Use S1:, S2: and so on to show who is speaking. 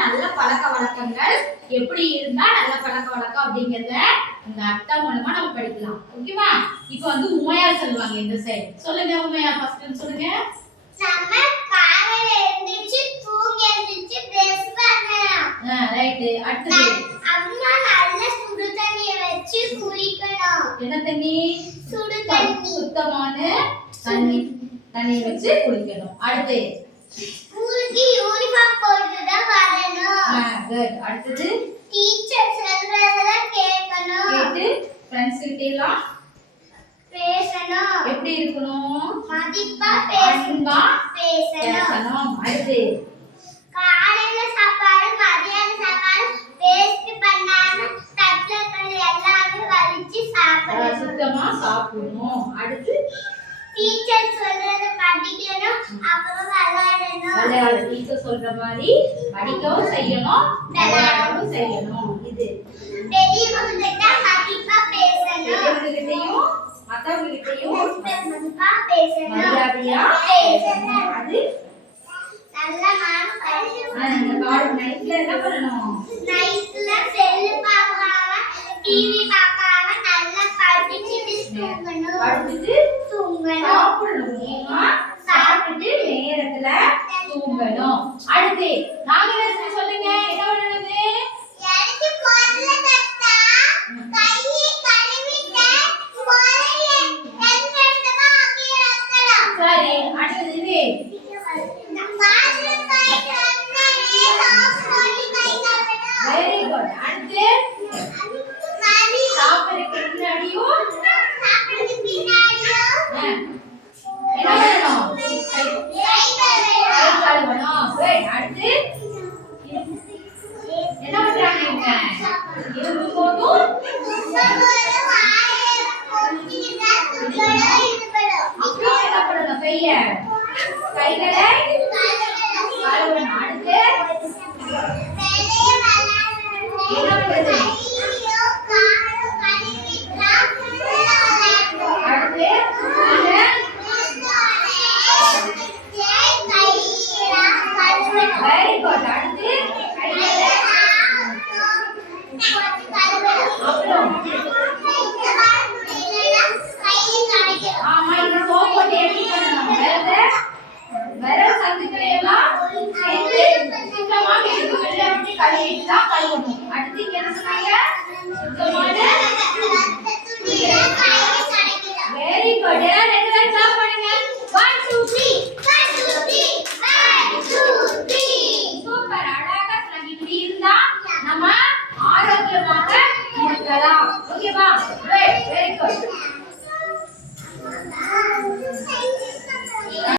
S1: நல்ல பழக்க வழக்கங்கள் எப்படி இருந்தா நல்ல பழக்க வழக்கம் அப்படிங்கறத இந்த அர்த்தம் மூலமா நம்ம படிக்கலாம். ஓகேவா? இப்போ வந்து உமையார் சொல்லுவாங்க இந்த சைடு சொல்லுங்க உமையார் ஃபர்ஸ்ட் சொல்லுங்க.
S2: நம்ம காலையில எழுந்திருச்சு தூங்கி எழுந்திருச்சு பிரஷ் பண்ணணும்
S1: ரைட்டு அடுத்தது.
S2: அம்மா நல்ல சுடு தண்ணிய வச்சு குளிக்கணும்.
S1: என்ன தண்ணி?
S2: சுடு தண்ணி.
S1: சுத்தமான தண்ணி தண்ணியை வச்சு குளிக்கணும். அடுத்து.
S2: ஸ்கூலுக்கு யூனிஃபார்ம் போட்டு தான் வரணும்
S1: குட் அடுத்தது
S2: டீச்சர் சொல்றத கேட்கணும்.
S1: கேட்டு ஃப்ரெண்ட்ஸ் கிட்ட எல்லாம்
S2: பேசணும்.
S1: எப்படி இருக்கணும்?
S2: மதிப்பா பேசணும். பேசணும்.
S1: அடுத்து
S2: காலையில சாப்பாடு மதியான சாப்பாடு வேஸ்ட் பண்ணாம தட்டுல இருக்கிறது எல்லாமே வலிச்சு சாப்பிடணும்.
S1: சுத்தமா சாப்பிடணும். அடுத்து
S2: டீச்சர் சொல்றத படிக்கணும் அப்புறம் விளையாடணும்.
S1: விளையாட. டீச்சர் சொல்ற மாதிரி படிக்கவும் செய்யணும் விளையாடவும் செய்யணும். இது.
S2: பெரியவங்க கிட்ட மதிப்பா பேசணும்.
S1: பெரியவங்ககிட்டயும் மத்தவங்க கிட்டயும்
S2: மதிப்பா பேசணும்.
S1: மரியாதையா
S2: பேசணும்.
S1: அது.
S2: நல்ல மார்க் படிக்கணும்
S1: அஹ், இந்த காலம் நைட்ல என்ன பண்ணணும்?
S2: நைட்ல
S1: நாகலட்சுமி சொல்லுங்க என்ன பண்ணணுது
S2: எனக்கு கையை கழுவிட்டு ஆக்கி
S1: சரி அடுத்தது இது. வெரி குட் அடுத்து?
S2: மணி.
S1: சாப்பிடுறதுக்கு முன்னாடியும்
S2: சாப்பிடுறதுக்கு பின்னாடியும்
S1: பண்ணணும் கைய கைகளை கழுவணும் அடுத்து என்ன பண்றது அடுத்து வெரி குட் அடுத்து கைகளை அப்புறம் ஆமா இந்த சோப் போட்டு எப்படி பண்ணணும் விரல விரல் சந்துக்களை எல்லாம் சேர்த்து சுத்தமா எடுத்து வெளில விட்டு கழுவணும் அடுத்து என்ன சொன்னாங்க? சுத்தமான வெரி குட் ரெண்டு பேரும் கிளாப் பண்ணுங்க. One two three super. அழகா சொன்னாங்க. இப்படி இருந்தா நம்ம ஆரோக்கியமாக இருக்கலாம். ஓகேவா வெரி குட்